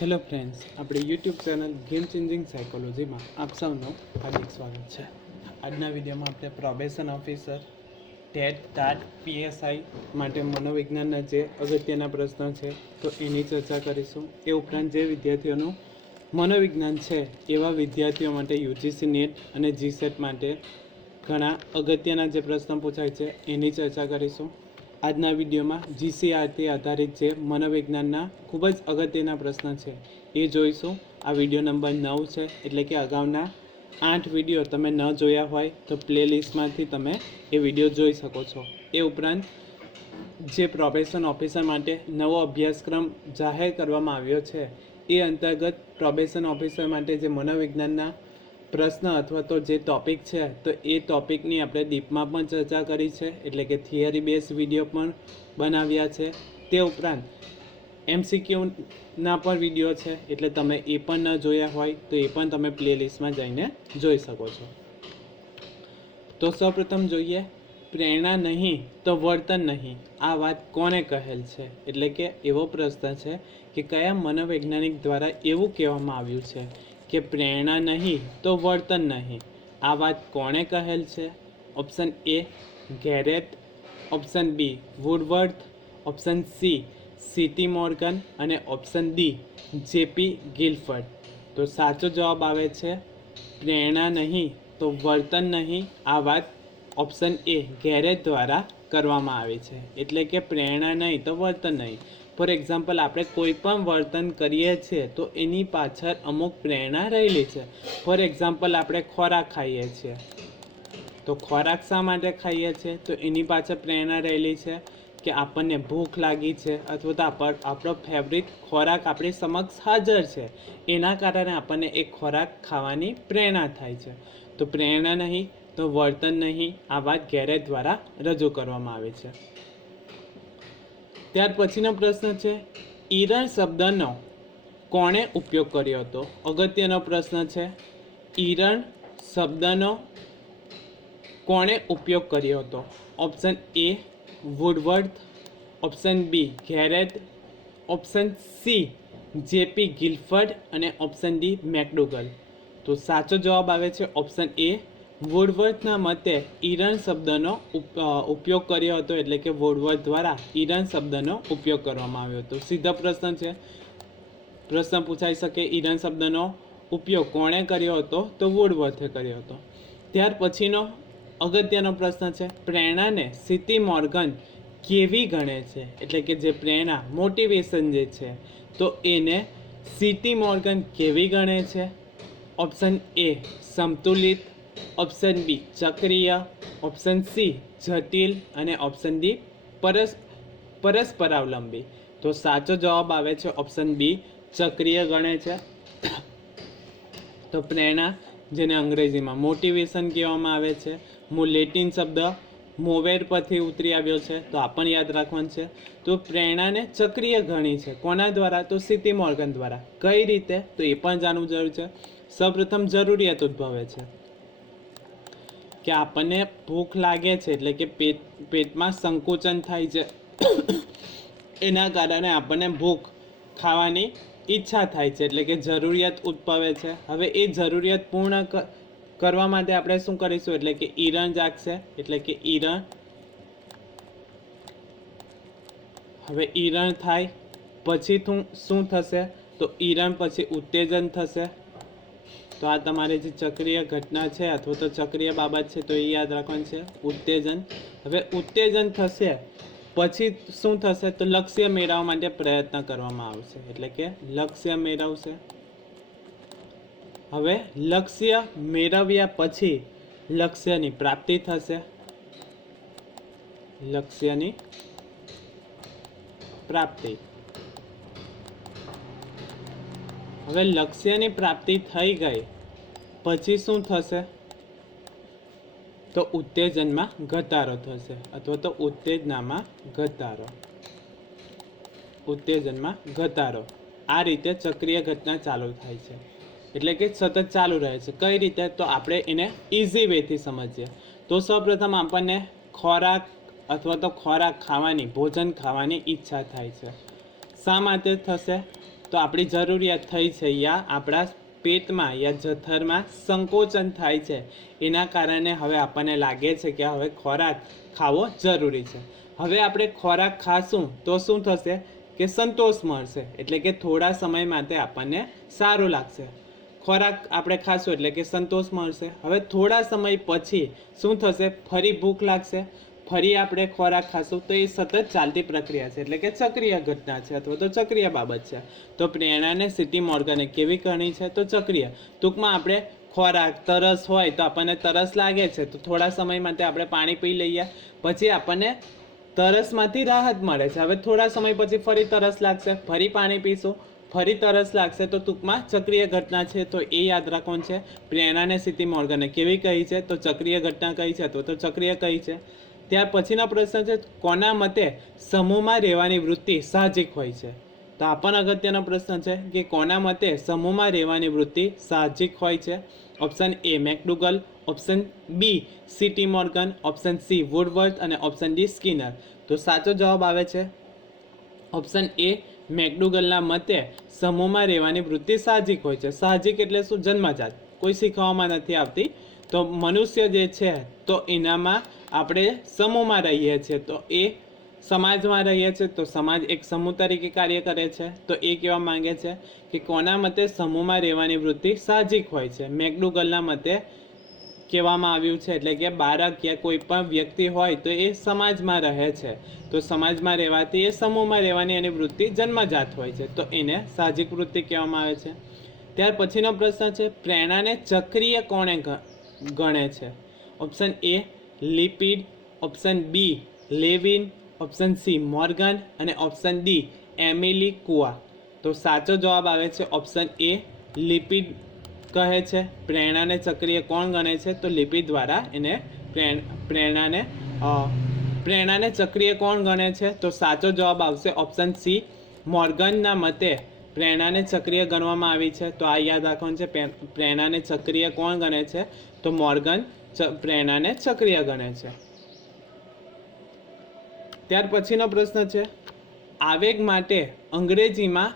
Hello friends, આપણે YouTube channel game changing સાયકોલોજીમાં આપ સૌનું હાર્દિક સ્વાગત છે. આજના વિડીયોમાં આપણે probation officer TET TAT PSI માટે મનોવિજ્ઞાનના જે અગત્યના પ્રશ્નો છે તો એની ચર્ચા કરીશું. એ ઉપરાંત જે વિદ્યાર્થીઓનું મનોવિજ્ઞાન છે એવા વિદ્યાર્થીઓ માટે યુજીસી નેટ અને જીસેટ માટે ઘણા અગત્યના જે પ્રશ્નો પૂછાય છે એની ચર્ચા કરીશું. આજના વિડીયોમાં જીસીઆરટી આધારિત જે મનોવિજ્ઞાનના ખૂબ જ અગત્યના પ્રશ્ન છે એ જોઈશું. આ વિડીયો નંબર 9 છે, એટલે કે અગાઉના 8 વિડીયો તમે ન જોયા હોય તો પ્લેલિસ્ટમાંથી તમે એ વિડીયો જોઈ શકો છો. એ ઉપરાંત જે પ્રોબેશન ઓફિસર માટે નવો અભ્યાસક્રમ જાહેર કરવામાં આવ્યો છે એ અંતર્ગત પ્રોબેશન ઓફિસર માટે જે મનોવિજ્ઞાનના પ્રશ્ન અથવા તો જે ટૉપિક છે તો એ ટૉપિકની આપણે ડીપમાં પણ ચર્ચા કરી છે, એટલે કે થિયરી બેઝ વિડીયો પણ બનાવ્યા છે. તે ઉપરાંત એમસીક્યુના પણ વિડીયો છે, એટલે તમે એ પણ ન જોયા હોય તો એ પણ તમે પ્લેલિસ્ટમાં જઈને જોઈ શકો છો. તો સૌપ્રથમ જોઈએ, પ્રેરણા નહીં તો વર્તન નહીં, આ વાત કોને કહેલ છે? એટલે કે એવો પ્રશ્ન છે કે કયા મનોવૈજ્ઞાનિક દ્વારા એવું કહેવામાં આવ્યું છે કે પ્રેરણા નહીં તો વર્તન નહીં, આ વાત કોણે કહેલ છે? Option A Garrett, option B Woodworth, option C C T Morgan અને ઓપ્શન ડી જેપી ગિલફર્ડ. તો સાચો જવાબ આવે છે પ્રેરણા નહીં તો વર્તન નહીં, આ વાત ઓપ્શન એ ગેરેટ દ્વારા કરવામાં આવી છે. એટલે કે પ્રેરણા નહીં તો વર્તન નહીં. ફોર એક્ઝામ્પલ, આપણે કોઈ પણ વર્તન કરીએ છીએ તો એની પાછળ અમુક પ્રેરણા રહેલી છે. ફોર એક્ઝામ્પલ, આપણે ખોરાક ખાઈએ છીએ તો ખોરાક શા માટે ખાઈએ છીએ? તો એની પાછળ પ્રેરણા રહેલી છે કે આપણને ભૂખ લાગી છે અથવા તો આપણો ફેવરિટ ખોરાક આપણી સમક્ષ હાજર છે, એના કારણે આપણને એ ખોરાક ખાવાની પ્રેરણા થાય છે. તો પ્રેરણા નહીં તો વર્તન નહીં, આ વાત ગેરેટ દ્વારા રજૂ કરવામાં આવે છે. ત્યાર પછીનો પ્રશ્ન છે, ઈરણ શબ્દનો કોણે ઉપયોગ કર્યો હતો? અગત્યનો પ્રશ્ન છે. ઈરણ શબ્દનો કોણે ઉપયોગ કર્યો હતો? Option A Woodworth, option B Garrett, option C J P Guilford અને ઓપ્શન ડી મેકડુગલ. તો સાચો જવાબ આવે છે ઓપ્શન એ વુડવર્થના મતે ઈરણ શબ્દનો ઉપયોગ કર્યો હતો, એટલે કે વુડવર્થ દ્વારા ઈરણ શબ્દનો ઉપયોગ કરવામાં આવ્યો હતો. સીધો પ્રશ્ન છે, પ્રશ્ન પૂછાઈ શકે ઈરણ શબ્દનો ઉપયોગ કોણે કર્યો હતો? તો વુડવર્થે કર્યો હતો. ત્યાર પછીનો અગત્યનો પ્રશ્ન છે, પ્રેરણાને સીટી મોર્ગન કેવી ગણે છે? એટલે કે જે પ્રેરણા મોટિવેશન જે છે તો એને સીટી મોર્ગન કેવી ગણે છે? ઓપ્શન એ સંતુલિત, ઓપ્શન બી ચક્રીય, ઓપ્શન સી જટિલ અને ઓપ્શન ડી પરસ્પરાવલંબી. તો સાચો જવાબ આવે છે ઓપ્શન બી ચક્રીય ગણે છે. તો પ્રેરણા, જેને અંગ્રેજીમાં મોટિવેશન કહેવામાં આવે છે, લેટિન શબ્દ મોવેર પરથી ઉતરી આવ્યો છે, તો આ પણ યાદ રાખવાનું છે. તો પ્રેરણાને ચક્રીય ગણી છે કોના દ્વારા? તો સીટી મોર્ગન દ્વારા. કઈ રીતે? તો એ પણ જાણવું જરૂર છે. સૌપ્રથમ જરૂરિયાત ઉદ્ભવે છે કે આપણને ભૂખ લાગે છે, એટલે કે પેટમાં સંકોચન થાય છે, એના કારણે આપણને ભૂખ ખાવાની ઈચ્છા થાય છે, એટલે કે જરૂરિયાત ઉદ્ભવે છે. હવે એ જરૂરિયાત પૂર્ણ કરવા માટે આપણે શું કરીશું? એટલે કે ઈરણ જાગશે, એટલે કે ઈરણ. હવે ઈરણ થાય પછી શું થશે? તો ઈરણ પછી ઉત્તેજન થશે. તો આ તમારે જે ચક્રીય ઘટના છે અથવા તો ચક્રીય બાબત છે તો એ યાદ રાખવાનું છે, ઉત્તેજન. હવે ઉત્તેજન થશે પછી શું થશે? તો લક્ષ્ય મેળવવા માટે પ્રયત્ન કરવામાં આવશે, એટલે કે લક્ષ્ય મેળવશે. હવે લક્ષ્ય મેળવ્યા પછી લક્ષ્યની પ્રાપ્તિ થશે, લક્ષ્યની પ્રાપ્તિ. હવે લક્ષ્યની પ્રાપ્તિ થઈ ગઈ પછી શું થશે? તો ઉત્તેજનમાં ઘટાડો થશે અથવા તો ઉત્તેજનામાં ઘટાડો, ઉત્તેજનમાં ઘટાડો. આ રીતે ચક્રીય ઘટના ચાલુ થાય છે, એટલે કે સતત ચાલુ રહે છે. કઈ રીતે? તો આપણે એને ઇઝી વેથી સમજીએ. તો સૌપ્રથમ આપણને ખોરાક અથવા તો ખોરાક ખાવાની, ભોજન ખાવાની ઈચ્છા થાય છે. શા માટે થશે? તો આપણી જરૂરિયાત થઈ છે યા આપણા પેટમાં યા જઠરમાં સંકોચન થાય છે, એના કારણે હવે આપણને લાગે છે કે હવે ખોરાક ખાવો જરૂરી છે. હવે આપણે ખોરાક ખાશું તો શું થશે કે સંતોષ મળશે, એટલે કે થોડા સમય માટે આપણને સારું લાગશે. ખોરાક આપણે ખાશું એટલે કે સંતોષ મળશે. હવે થોડા સમય પછી શું થશે, ફરી ભૂખ લાગશે, ફરી આપણે ખોરાક ખાશું. તો એ સતત ચાલતી પ્રક્રિયા છે, એટલે કે ચક્રીય ઘટના છે અથવા તો ચક્રીય બાબત છે. તો પ્રેરણાને સીટી મોર્ગને કેવી ગણી છે, તો ચક્રીય. ટૂંકમાં આપણે ખોરાક તરસ હોય તો આપણને તરસ લાગે છે, તો થોડા સમય માટે આપણે પાણી પી લઈએ, પછી આપણને તરસમાંથી રાહત મળે છે. હવે થોડા સમય પછી ફરી તરસ લાગશે, ફરી પાણી પીશું, ફરી તરસ લાગશે. તો ટૂંકમાં ચક્રીય ઘટના છે. તો એ યાદ રાખવાનું છે. પ્રેરણાને સીટી મોર્ગને કેવી કહી છે, તો ચક્રીય ઘટના કહી છે અથવા તો ચક્રીય કહી છે. ત્યાર પછીનો પ્રશ્ન છે, કોના મતે સમૂહમાં રહેવાની વૃત્તિ સાહજિક હોય છે. તો આ પણ અગત્યનો પ્રશ્ન છે કે કોના મતે સમૂહમાં રહેવાની વૃત્તિ સાહજિક હોય છે. Option A McDougall, option B C T Morgan, option C Woodworth અને ઓપ્શન ડી સ્કિનર. તો સાચો જવાબ આવે છે ઓપ્શન એ મેકડુગલના મતે સમૂહમાં રહેવાની વૃત્તિ સાહજિક હોય છે. સાહજિક એટલે શું, જન્મજાત, કોઈ શીખવવામાં નથી આવતી. તો મનુષ્ય જે છે તો એનામાં આપણે સમૂહમાં રહીએ છીએ, તો એ સમાજમાં રહીએ છીએ, તો સમાજ એક સમૂહ તરીકે કાર્ય કરે છે. તો એ કહેવા માંગે છે કે કોના મતે સમૂહમાં રહેવાની વૃત્તિ સાહજિક હોય છે. મેકડુગલના મતે કહેવામાં આવ્યું છે, એટલે કે બાળક યા કોઈ પણ વ્યક્તિ હોય તો એ સમાજમાં રહે છે, તો સમાજમાં રહેવાથી એ સમૂહમાં રહેવાની એની વૃત્તિ જન્મજાત હોય છે, તો એને સાહજિક વૃત્તિ કહેવામાં આવે છે. ત્યાર પછીનો પ્રશ્ન છે, પ્રેરણાને ચક્રીય કોણે ગણે છે. ઓપ્શન એ લિપિડ, option B Lewin, option C Morgan અને ઓપ્શન ડી એમિલી કુઆ. તો સાચો જવાબ આવે છે ઓપ્શન એ લિપિડ કહે છે. પ્રેરણાને ચક્રીય કોણ ગણે છે, તો લિપિડ દ્વારા એને પ્રેરણાને ચક્રીય કોણ ગણે છે. તો સાચો જવાબ આવશે ઓપ્શન સી મોર્ગનના મતે પ્રેરણાને ચક્રીય ગણવામાં આવી છે. તો આ યાદ રાખવાનું છે, પ્રેરણાને ચક્રીય કોણ ગણે છે, તો મોર્ગન પ્રેરણાને ચક્રીય ગણે છે. ત્યાર પછીનો પ્રશ્ન છે, આવેગ માટે અંગ્રેજીમાં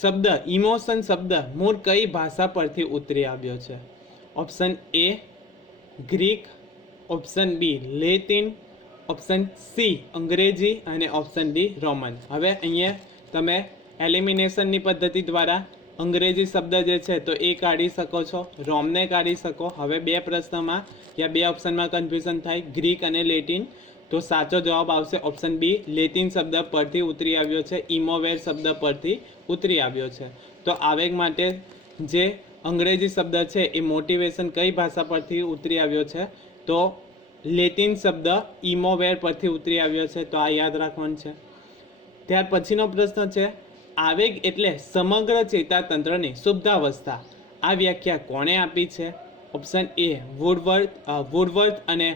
શબ્દ ઇમોશન શબ્દ મૂળ કઈ ભાષા પરથી ઉતરી આવ્યો છે. Option A Greek, option B Latin, option C અંગ્રેજી અને ઓપ્શન ડી રોમન. હવે અહીંયા તમે એલિમિનેશનની પદ્ધતિ દ્વારા અંગ્રેજી શબ્દ જે છે તો એ કાઢી શકો છો, રોમને કાઢી શકો. હવે બે પ્રશ્નમાં યા બે ઓપ્શનમાં કન્ફ્યુઝન થાય, ગ્રીક અને લેટિન. તો સાચો જવાબ આવશે ઓપ્શન બી લેટિન શબ્દ પરથી ઉતરી આવ્યો છે, ઇમોવેર શબ્દ પરથી ઉતરી આવ્યો છે. તો આવેગ માટે જે અંગ્રેજી શબ્દ છે એ મોટિવેશન કઈ ભાષા પરથી ઉતરી આવ્યો છે, તો લેટિન શબ્દ ઇમોવેર પરથી ઉતરી આવ્યો છે. તો આ યાદ રાખવાનું છે. ત્યાર પછીનો પ્રશ્ન છે, આવેગ એટલે સમગ્ર ચેતાતંત્રની શુદ્ધાવસ્થા. આ વ્યાખ્યા કોણે આપી છે. ઓપ્શન એ વુડવર્થ અને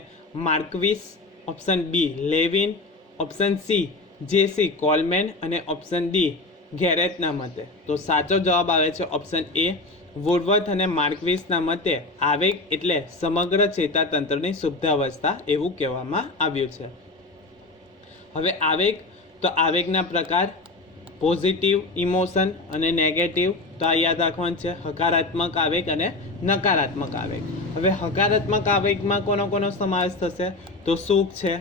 માર્કવિસ, option B Lewin, option C જેસી કોલમેન અને ઓપ્શન ડી ગેરેટના મતે. તો સાચો જવાબ આવે છે ઓપ્શન એ વુડવર્થ અને માર્કવિસના મતે આવેગ એટલે સમગ્ર ચેતાતંત્રની શુદ્ધાવસ્થા એવું કહેવામાં આવ્યું છે. હવે આવેગ, તો આવેગના પ્રકાર પોઝિટિવ ઇમોશન અને નેગેટિવ. તો આ યાદ રાખવાનું છે, હકારાત્મક આવેગ અને નકારાત્મક આવેગ. હવે હકારાત્મક આવેગમાં કોનો કોનો સમાવેશ થશે, તો સુખ છે,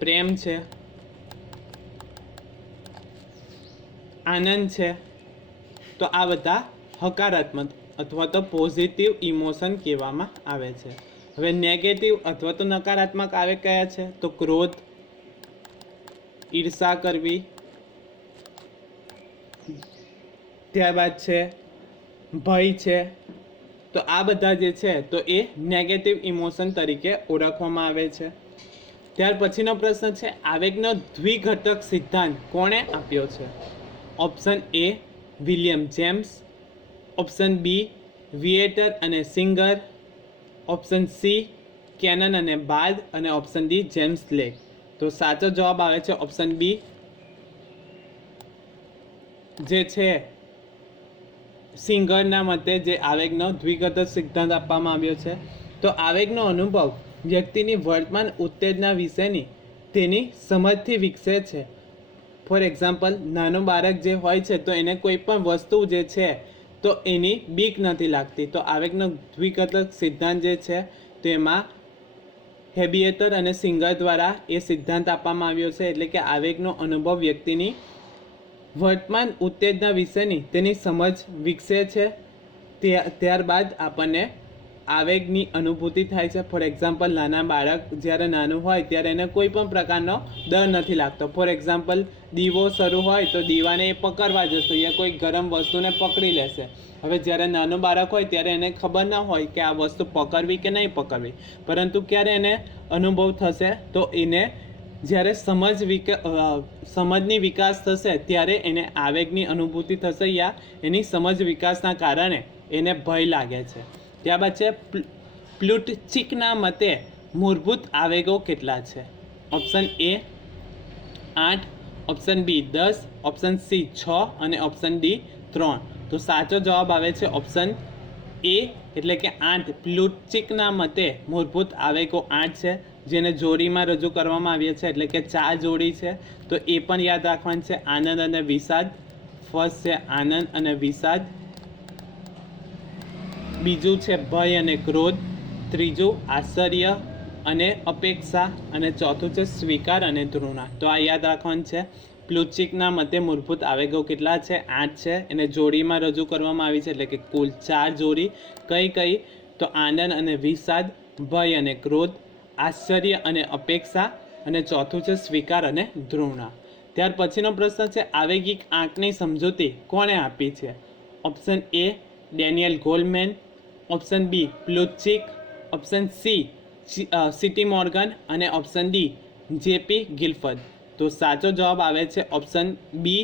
પ્રેમ છે, આનંદ છે. તો આ બધા હકારાત્મક અથવા તો પોઝિટિવ ઇમોશન કહેવામાં આવે છે. હવે નેગેટિવ અથવા તો નકારાત્મક આવેગ કયા છે, તો ક્રોધ, ઈર્ષા કરવી, ત્યારબાદ છે ભય છે. તો આ બધા જે છે તો એ નેગેટિવ ઇમોશન તરીકે ઓળખવામાં આવે છે. ત્યાર પછીનો પ્રશ્ન છે, આવેગનો દ્વિઘટક સિદ્ધાંત કોણે આપ્યો છે. Option A William James, option B વિએટર અને સિંગર, ઓપ્શન સી કેનન અને બાર્ડ અને ઓપ્શન ડી જેમ્સ લેક. તો સાચો જવાબ આવે છે ઓપ્શન બી જે છે સિંગરના મતે જે આવેગનો દ્વિઘટક સિદ્ધાંત આપવામાં આવ્યો છે. તો આવેગનો અનુભવ વ્યક્તિની વર્તમાન ઉત્તેજના વિશેની તેની સમજથી વિકસે છે. ફોર એક્ઝામ્પલ નાનું બાળક જે હોય છે તો એને કોઈ પણ વસ્તુ જે છે તો એની બીક નથી લાગતી. તો આવેગનો દ્વિઘાતક સિદ્ધાંત જે છે તેમાં હેબિયેટર અને સિંગર દ્વારા એ સિદ્ધાંત આપવામાં આવ્યો છે, એટલે કે આવેગનો અનુભવ વ્યક્તિની વર્તમાન ઉત્તેજના વિશેની તેની સમજ વિકસે છે. ત્યારબાદ આપણને આવેગની અનુભૂતિ થાય છે. ફોર એક્ઝામ્પલ નાના બાળક જ્યારે નાનું હોય ત્યારે એને કોઈ પણ પ્રકારનો ડર નથી લાગતો. ફોર એક્ઝામ્પલ દીવો શરૂ હોય તો દીવાને એ પકડવા જશે યા કોઈ ગરમ વસ્તુને પકડી લેશે. હવે જ્યારે નાનું બાળક હોય ત્યારે એને ખબર ના હોય કે આ વસ્તુ પકડવી કે નહીં પકડવી, પરંતુ ક્યારે એને અનુભવ થશે તો એને જ્યારે સમજની વિકાસ થશે ત્યારે એને આવેગની અનુભૂતિ થશે યા એની સમજ વિકાસના કારણે એને ભય લાગે છે. ત્યારબાદ છે પ્લુટચિકના મતે મૂળભૂત આવેગો કેટલા છે? Option A 8, option B 10, option C 6 અને ઓપ્શન ડી 3. તો સાચો જવાબ આવે છે ઓપ્શન એ એટલે કે 8. પ્લુટચિકના મતે મૂળભૂત આવેગો 8 છે, જેને જોડીમાં રજૂ કરવામાં આવ્યા છે, એટલે કે 4 જોડી છે. તો એ પણ યાદ રાખવાનું છે. આનંદ અને વિષાદ. ફર્સ્ટ છે આનંદ અને વિષાદ, બીજું છે ભય અને ક્રોધ, ત્રીજું આશ્ચર્ય અને અપેક્ષા અને ચોથું છે સ્વીકાર અને ઘૃણા. તો આ યાદ રાખવાનું છે. પ્લુટચિકના મતે મૂળભૂત આવેગો કેટલા છે? 8 છે. એને જોડીમાં રજૂ કરવામાં આવી છે, એટલે કે કુલ 4 જોડી. કઈ? તો આનંદ અને વિષાદ, ભય અને ક્રોધ, આશ્ચર્ય અને અપેક્ષા અને ચોથું છે સ્વીકાર અને ઘૃણા. ત્યાર પછીનો પ્રશ્ન છે આવેગિક આંકની સમજૂતી કોણે આપી છે? Option A Daniel Goleman, option B Plutchik, option C C T Morgan અને ઓપ્શન ડી જેપી ગિલફર્ડ. તો સાચો જવાબ આવે છે ઓપ્શન બી.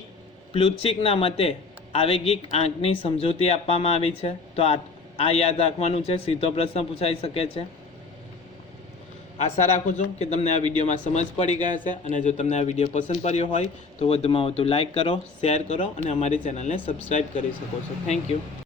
પ્લુટચિકના મતે આવેગિક આંકની સમજૂતી આપવામાં આવી છે. તો આ યાદ રાખવાનું છે, સીધો પ્રશ્ન પૂછાઈ શકે છે. આશા રાખું છું કે તમને આ વિડીયોમાં સમજ પડી ગયા છે, અને જો તમને આ વિડીયો પસંદ પડ્યો હોય તો વધુમાં વધુ લાઈક કરો, શેર કરો અને અમારી ચેનલને સબસ્ક્રાઈબ કરી શકો છો. Thank you.